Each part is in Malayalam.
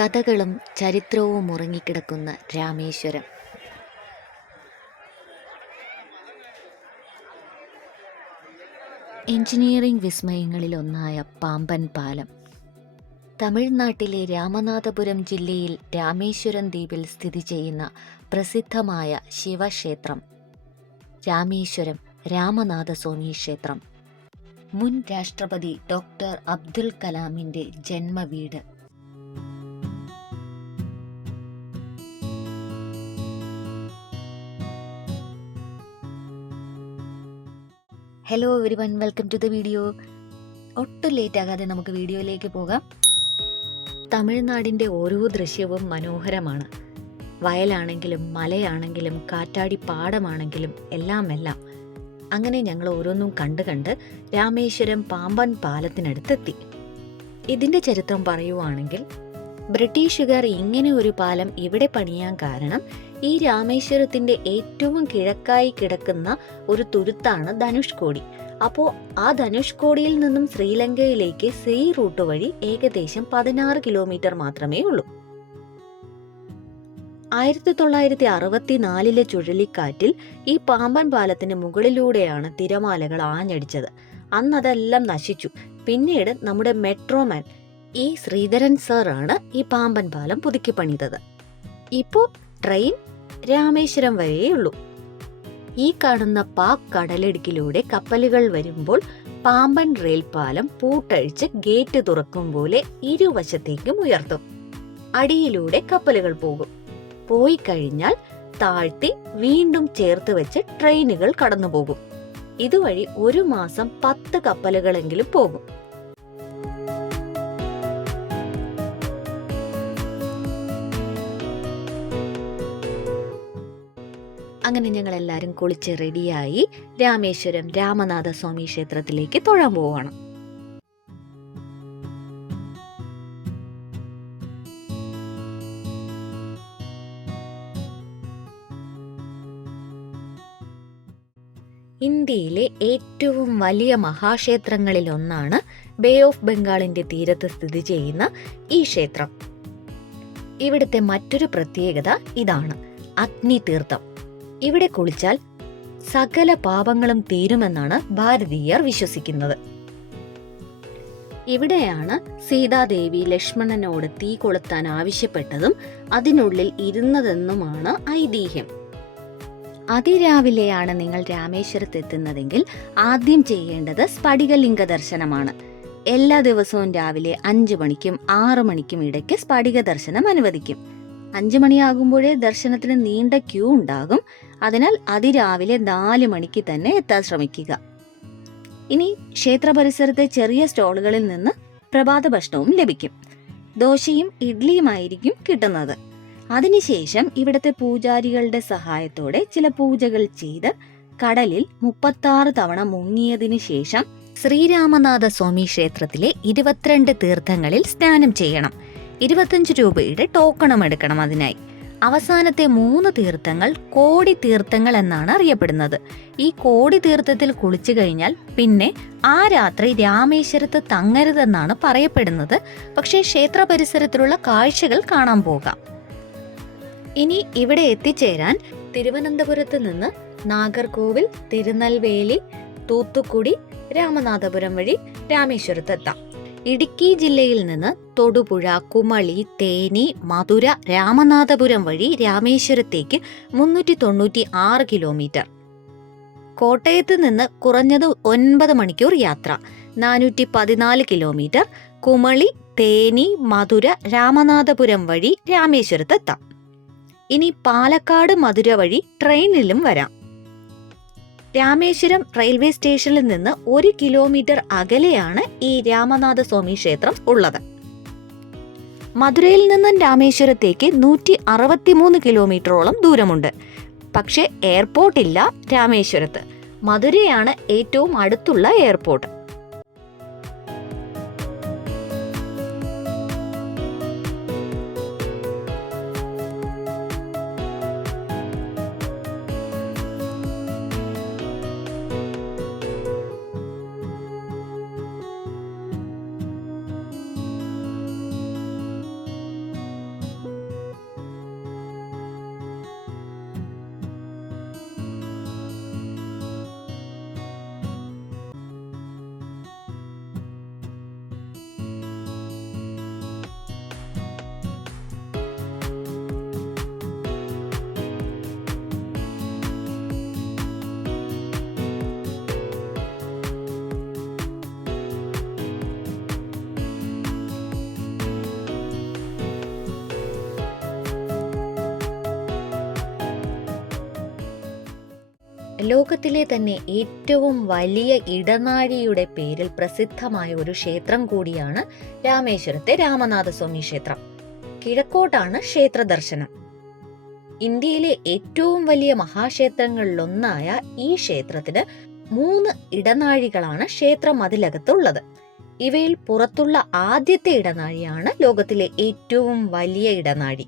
കഥകളും ചരിത്രവും ഉറങ്ങിക്കിടക്കുന്ന രാമേശ്വരം. എഞ്ചിനീയറിംഗ് വിസ്മയങ്ങളിലൊന്നായ പാമ്പൻ പാലം. തമിഴ്നാട്ടിലെ രാമനാഥപുരം ജില്ലയിൽ രാമേശ്വരം ദ്വീപിൽ സ്ഥിതി ചെയ്യുന്ന പ്രസിദ്ധമായ ശിവക്ഷേത്രം രാമേശ്വരം രാമനാഥസ്വാമി ക്ഷേത്രം. മുൻ രാഷ്ട്രപതി ഡോക്ടർ അബ്ദുൽ കലാമിൻ്റെ ജന്മവീട്. Hello everyone, welcome to the video. ഒട്ടും ലേറ്റ് ആകാതെ നമുക്ക് വീഡിയോയിലേക്ക് പോകാം. തമിഴ്നാടിൻ്റെ ഓരോ ദൃശ്യവും മനോഹരമാണ്. വയലാണെങ്കിലും മലയാണെങ്കിലും കാറ്റാടി പാടമാണെങ്കിലും എല്ലാം. അങ്ങനെ ഞങ്ങൾ ഓരോന്നും കണ്ട് രാമേശ്വരം പാമ്പൻ പാലത്തിനടുത്തെത്തി. ഇതിൻ്റെ ചരിത്രം പറയുവാണെങ്കിൽ, ബ്രിട്ടീഷുകാർ ഇങ്ങനെ ഒരു പാലം ഇവിടെ പണിയാൻ കാരണം ഈ രാമേശ്വരത്തിൻ്റെ ഏറ്റവും കിഴക്കായി കിടക്കുന്ന ഒരു തുരുത്താണ് ധനുഷ്കോടി. അപ്പോൾ ആ ധനുഷ്കോടിയിൽ നിന്നും ശ്രീലങ്കയിലേക്ക് സീ റൂട്ട് വഴി ഏകദേശം 16 കിലോമീറ്റർ മാത്രമേ ഉള്ളൂ. 1964 ചുഴലിക്കാറ്റിൽ ഈ പാമ്പൻ പാലത്തിന് മുകളിലൂടെയാണ് തിരമാലകൾ ആഞ്ഞടിച്ചത്. അന്നതെല്ലാം നശിച്ചു. പിന്നീട് നമ്മുടെ മെട്രോമാൻ ഈ ശ്രീധരൻ സാറാണ് ഈ പാമ്പൻ പാലം പുതുക്കി പണിതത്. ഇപ്പോൾ ട്രെയിൻ രാമേശ്വരം വരെയുള്ളൂ. ഈ കാണുന്ന പാക് കടലിടുക്കിലൂടെ കപ്പലുകൾ വരുമ്പോൾ പാമ്പൻ റെയിൽ പാലം പൂട്ടഴിച്ച് ഗേറ്റ് തുറക്കും പോലെ ഇരുവശത്തേക്കും ഉയർത്തും. അടിയിലൂടെ കപ്പലുകൾ പോകും. പോയി കഴിഞ്ഞാൽ താഴ്ത്തി വീണ്ടും ചേർത്ത് വെച്ച് ട്രെയിനുകൾ കടന്നുപോകും. ഇതുവഴി ഒരു മാസം 10 കപ്പലുകളെങ്കിലും പോകും. അങ്ങനെ ഞങ്ങൾ എല്ലാവരും കുളിച്ച് റെഡിയായി രാമേശ്വരം രാമനാഥസ്വാമി ക്ഷേത്രത്തിലേക്ക് തൊഴാൻ പോവുകയാണ്. ഇന്ത്യയിലെ ഏറ്റവും വലിയ മഹാക്ഷേത്രങ്ങളിൽ ഒന്നാണ് ബേ ഓഫ് ബംഗാളിന്റെ തീരത്ത് സ്ഥിതി ചെയ്യുന്ന ഈ ക്ഷേത്രം. ഇവിടുത്തെ മറ്റൊരു പ്രത്യേകത ഇതാണ്: അഗ്നിതീർത്ഥം. ഇവിടെ കുളിച്ചാൽ സകല പാപങ്ങളും തീരുമെന്നാണ് ഭാരതീയർ വിശ്വസിക്കുന്നത്. ഇവിടെയാണ് സീതാദേവി ലക്ഷ്മണനോട് തീ കൊളുത്താൻ ആവശ്യപ്പെട്ടതും അതിനുള്ളിൽ ഇരുന്നതെന്നുമാണ് ഐതിഹ്യം. അതിരാവിലെയാണ് നിങ്ങൾ രാമേശ്വരത്ത് എത്തുന്നതെങ്കിൽ ആദ്യം ചെയ്യേണ്ടത് സ്ഫടികലിംഗ ദർശനമാണ്. എല്ലാ ദിവസവും രാവിലെ 5 മണിക്കും 6 മണിക്കും ഇടയ്ക്ക് സ്ഫടിക ദർശനം അനുവദിക്കും. 5 മണിയാകുമ്പോഴേ ദർശനത്തിന് നീണ്ട ക്യൂ ഉണ്ടാകും. അതിനാൽ അതിരാവിലെ 4 മണിക്ക് തന്നെ എത്താൻ ശ്രമിക്കുക. ഇനി ക്ഷേത്ര പരിസരത്തെ ചെറിയ സ്റ്റോളുകളിൽ നിന്ന് പ്രഭാത ഭക്ഷണവും ലഭിക്കും. ദോശയും ഇഡ്ലിയുമായിരിക്കും കിട്ടുന്നത്. അതിനുശേഷം ഇവിടുത്തെ പൂജാരികളുടെ സഹായത്തോടെ ചില പൂജകൾ ചെയ്ത് കടലിൽ 36 തവണ മുങ്ങിയതിനു ശേഷം ശ്രീരാമനാഥസ്വാമി ക്ഷേത്രത്തിലെ 22 തീർത്ഥങ്ങളിൽ സ്നാനം ചെയ്യണം. 25 രൂപയുടെ ടോക്കണും എടുക്കണം. അതിനായി അവസാനത്തെ 3 തീർത്ഥങ്ങൾ കോടി തീർത്ഥങ്ങൾ എന്നാണ് അറിയപ്പെടുന്നത്. ഈ കോടി തീർത്ഥത്തിൽ കുളിച്ചു കഴിഞ്ഞാൽ പിന്നെ ആ രാത്രി രാമേശ്വരത്ത് തങ്ങരുതെന്നാണ് പറയപ്പെടുന്നത്. പക്ഷേ ക്ഷേത്ര പരിസരത്തിലുള്ള കാഴ്ചകൾ കാണാൻ പോകാം. ഇനി ഇവിടെ എത്തിച്ചേരാൻ തിരുവനന്തപുരത്ത് നിന്ന് നാഗർകോവിൽ, തിരുനെൽവേലി, തൂത്തുക്കുടി, രാമനാഥപുരം വഴി രാമേശ്വരത്തെത്താം. ഇടുക്കി ജില്ലയിൽ നിന്ന് തൊടുപുഴ, കുമളി, തേനി, മധുര, രാമനാഥപുരം വഴി രാമേശ്വരത്തേക്ക് 396 കിലോമീറ്റർ. കോട്ടയത്ത് നിന്ന് കുറഞ്ഞത് 9 മണിക്കൂർ യാത്ര, 414 കിലോമീറ്റർ. കുമളി, തേനി, മധുര, രാമനാഥപുരം വഴി രാമേശ്വരത്തെത്താം. ഇനി പാലക്കാട്, മധുര വഴി ട്രെയിനിലും വരാം. രാമേശ്വരം റെയിൽവേ സ്റ്റേഷനിൽ നിന്ന് 1 കിലോമീറ്റർ അകലെയാണ് ഈ രാമനാഥസ്വാമി ക്ഷേത്രം ഉള്ളത്. മധുരയിൽ നിന്നും രാമേശ്വരത്തേക്ക് 163 കിലോമീറ്ററോളം ദൂരമുണ്ട്. പക്ഷേ എയർപോർട്ട് ഇല്ല രാമേശ്വരത്ത്. മധുരയാണ് ഏറ്റവും അടുത്തുള്ള എയർപോർട്ട്. ലോകത്തിലെ തന്നെ ഏറ്റവും വലിയ ഇടനാഴിയുടെ പേരിൽ പ്രസിദ്ധമായ ഒരു ക്ഷേത്രം കൂടിയാണ് രാമേശ്വരത്തെ രാമനാഥസ്വാമി ക്ഷേത്രം. കിഴക്കോട്ടാണ് ക്ഷേത്ര ദർശനം. ഇന്ത്യയിലെ ഏറ്റവും വലിയ മഹാക്ഷേത്രങ്ങളിലൊന്നായ ഈ ക്ഷേത്രത്തിന് 3 ഇടനാഴികളാണ് ക്ഷേത്ര മതിലകത്തുള്ളത്. ഇവയിൽ പുറത്തുള്ള ആദ്യത്തെ ഇടനാഴിയാണ് ലോകത്തിലെ ഏറ്റവും വലിയ ഇടനാഴി.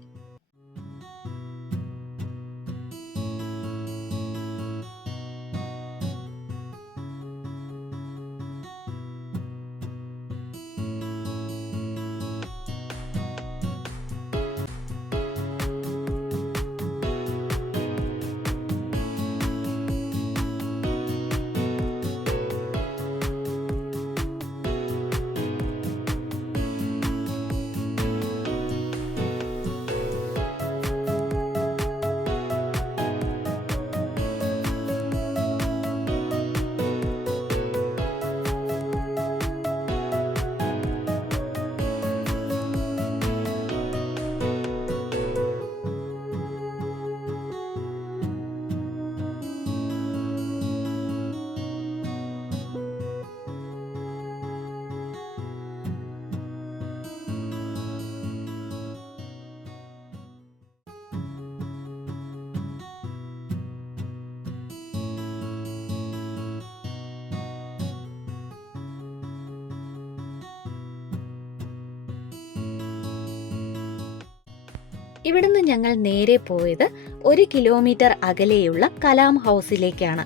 ഇവിടുന്ന് ഞങ്ങൾ നേരെ പോയത് 1 കിലോമീറ്റർ അകലെയുള്ള കലാം ഹൗസിലേക്കാണ്.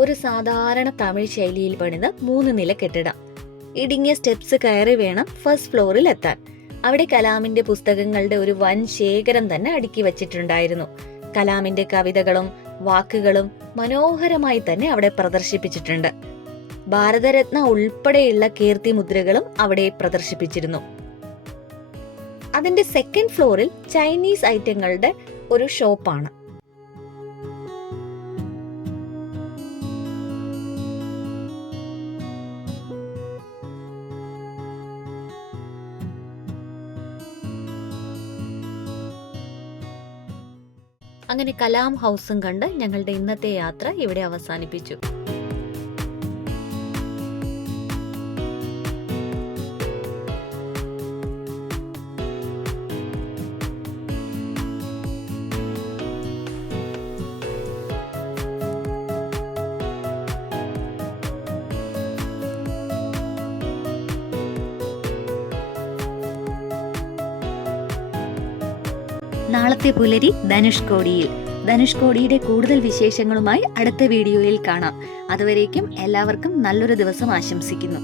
ഒരു സാധാരണ തമിഴ് ശൈലിയിൽ പണിത 3 നില കെട്ടിടം. ഇടുങ്ങിയ സ്റ്റെപ്സ് കയറി വേണം ഫസ്റ്റ് ഫ്ലോറിൽ എത്താൻ. അവിടെ കലാമിന്റെ പുസ്തകങ്ങളുടെ ഒരു വൻ ശേഖരം തന്നെ അടുക്കി വച്ചിട്ടുണ്ടായിരുന്നു. കലാമിന്റെ കവിതകളും വാക്കുകളും മനോഹരമായി തന്നെ അവിടെ പ്രദർശിപ്പിച്ചിട്ടുണ്ട്. ഭാരതരത്ന ഉൾപ്പെടെയുള്ള കീർത്തിമുദ്രകളും അവിടെ പ്രദർശിപ്പിച്ചിരുന്നു. അതിന്റെ സെക്കൻഡ് ഫ്ലോറിൽ ചൈനീസ് ഐറ്റങ്ങളുടെ ഒരു ഷോപ്പാണ്. അങ്ങനെ കലാം ഹൗസും കണ്ട് ഞങ്ങളുടെ ഇന്നത്തെ യാത്ര ഇവിടെ അവസാനിപ്പിച്ചു. നാളത്തെ പുലരി ധനുഷ്കോടിയിൽ. ധനുഷ്കോടിയുടെ കൂടുതൽ വിശേഷങ്ങളുമായി അടുത്ത വീഡിയോയിൽ കാണാം. അതുവരേക്കും എല്ലാവർക്കും നല്ലൊരു ദിവസം ആശംസിക്കുന്നു.